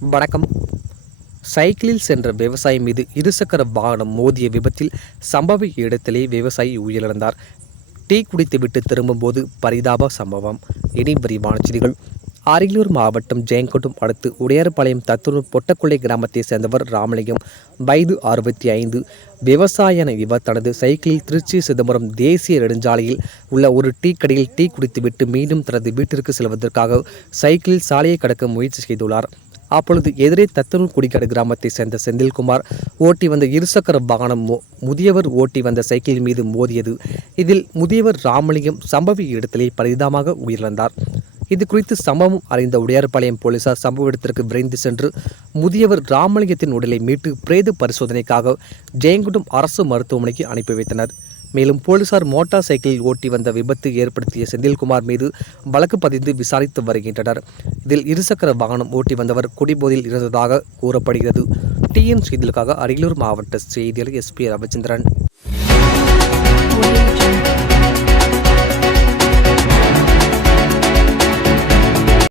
வணக்கம். சைக்கிளில் சென்ற விவசாயி மீது இருசக்கர வாகனம் மோதிய விபத்தில் சம்பவ இடத்திலே விவசாயி உயிரிழந்தார். டீ குடித்துவிட்டு திரும்பும்போது பரிதாப சம்பவம். இனி விரிவான செய்திகள். அரியலூர் மாவட்டம் ஜெயங்கொட்டம் அடுத்து உடையார்பாளையம் தத்தூர் பொட்டக்குள்ளை கிராமத்தை சேர்ந்தவர் ராமலிங்கம். வயது அறுபத்தி ஐந்து விவசாயன இவர் தனது சைக்கிளில் திருச்சி சிதம்பரம் தேசிய நெடுஞ்சாலையில் உள்ள ஒரு டீ கடையில் டீ குடித்துவிட்டு மீண்டும் தனது வீட்டிற்கு செல்வதற்காக சைக்கிளில் சாலையை கடக்க முயற்சி செய்துள்ளார். அப்பொழுது எதிரே தத்தனூர் குடிக்காடு கிராமத்தை சேர்ந்த செந்தில்குமார் ஓட்டி வந்த இருசக்கர வாகனம் மோ- முதியவர் ஓட்டி வந்த சைக்கிள் மீது மோதியது. இதில் முதியவர் ராமலிங்கம் சம்பவ இடத்திலே பரிதாபமாக உயிரிழந்தார். இது குறித்து சம்பவம் அறிந்த உடையார்பாளையம் போலீசார் சம்பவ இடத்திற்கு விரைந்து சென்று முதியவர் ராமலிங்கத்தின் உடலை மீட்டு பிரேத பரிசோதனைக்காக ஜெயங்குண்டம் அரசு மருத்துவமனைக்கு அனுப்பி வைத்தனர். மேலும் போலீசார் மோட்டார் சைக்கிளில் ஓட்டி வந்த விபத்து ஏற்படுத்திய செந்தில்குமார் மீது வழக்கு பதிந்து விசாரித்து வருகின்றனர். இதில் இருசக்கர வாகனம் ஓட்டி வந்தவர் குடிபோதையில் இருந்ததாக கூறப்படுகிறது. டிஎன் செய்திகளுக்காக அரியலூர் மாவட்ட செய்தியாளர் எஸ்பி ரவிச்சந்திரன்.